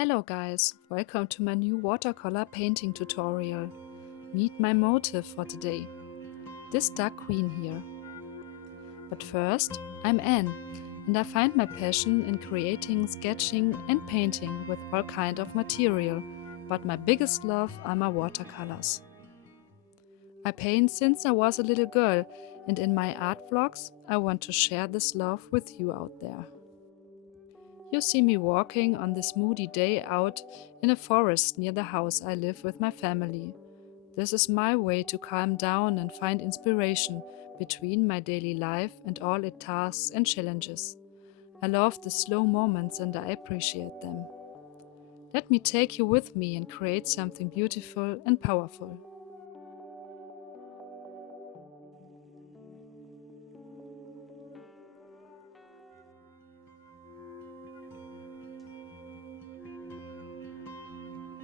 Hello guys, welcome to my new watercolor painting tutorial. Meet my motive for today, this dark queen here. But first, I'm Anne, and I find my passion in creating, sketching and painting with all kind of material, but my biggest love are my watercolors. I paint since I was a little girl, and in my art vlogs I want to share this love with you out there. You see me walking on this moody day out in a forest near the house I live with my family. This is my way to calm down and find inspiration between my daily life and all its tasks and challenges. I love the slow moments and I appreciate them. Let me take you with me and create something beautiful and powerful.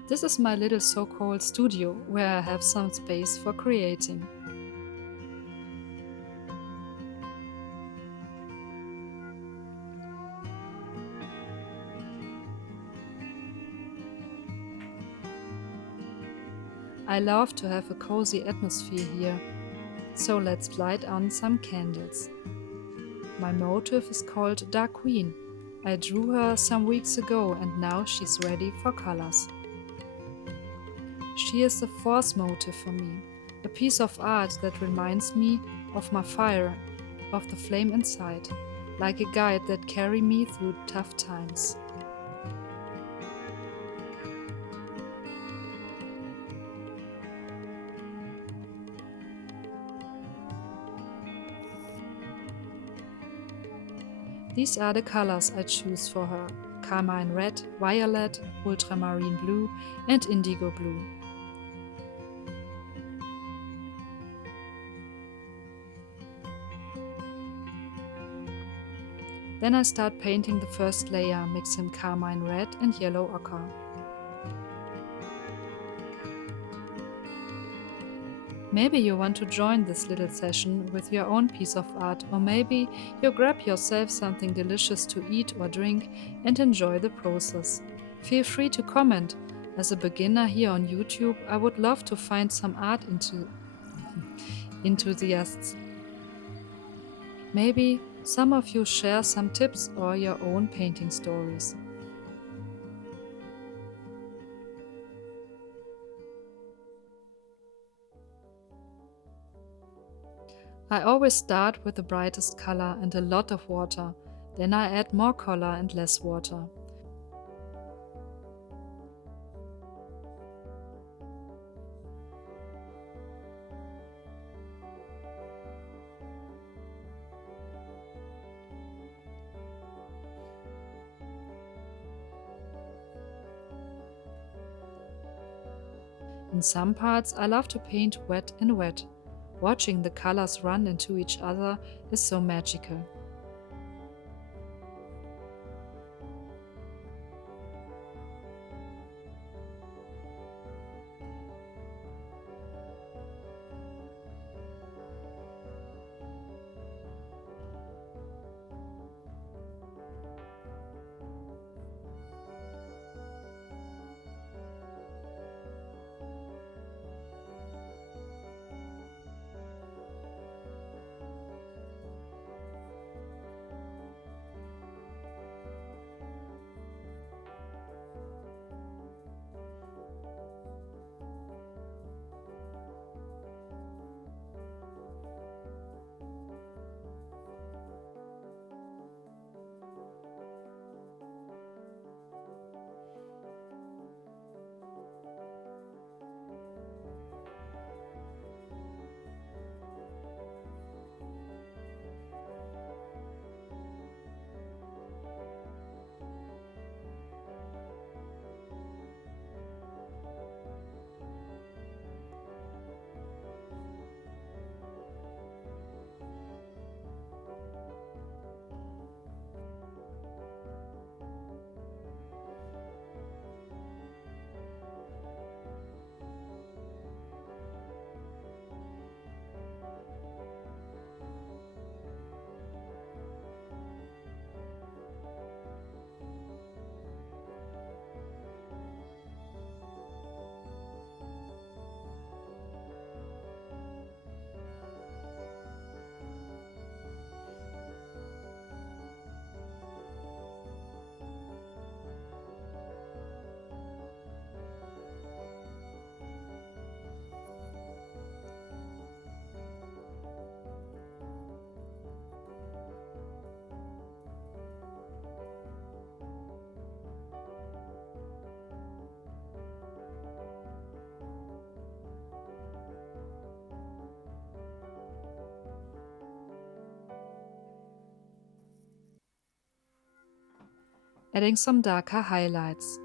This is my little so-called studio where I have some space for creating. I love to have a cozy atmosphere here, so let's light on some candles. My motif is called Dark Queen. I drew her some weeks ago and now she's ready for colors. She is the fourth motif for me, a piece of art that reminds me of my fire, of the flame inside, like a guide that carries me through tough times. These are the colors I choose for her: carmine red, violet, ultramarine blue and indigo blue. Then I start painting the first layer, mixing carmine red and yellow ochre. Maybe you want to join this little session with your own piece of art, or maybe you grab yourself something delicious to eat or drink and enjoy the process. Feel free to comment. As a beginner here on YouTube, I would love to find some enthusiasts. Maybe some of you share some tips or your own painting stories. I always start with the brightest color and a lot of water. Then I add more color and less water. In some parts, I love to paint wet and wet. Watching the colors run into each other is so magical. adding some darker highlights.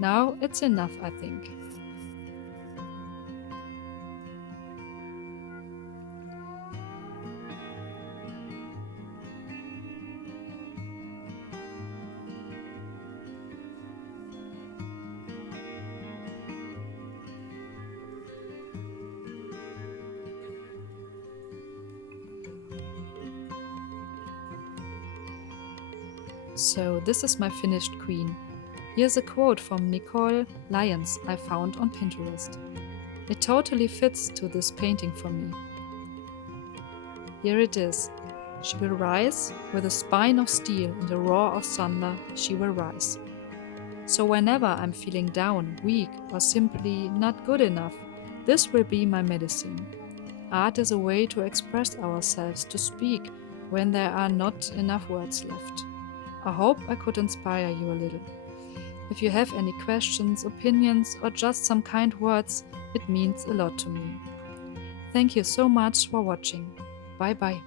Now it's enough, I think. So this is my finished queen. Here's a quote from Nicole Lyons I found on Pinterest. It totally fits to this painting for me. Here it is. She will rise with a spine of steel and a roar of thunder, she will rise. So whenever I'm feeling down, weak, or simply not good enough, this will be my medicine. Art is a way to express ourselves, to speak when there are not enough words left. I hope I could inspire you a little. If you have any questions, opinions, or just some kind words, it means a lot to me. Thank you so much for watching. Bye bye.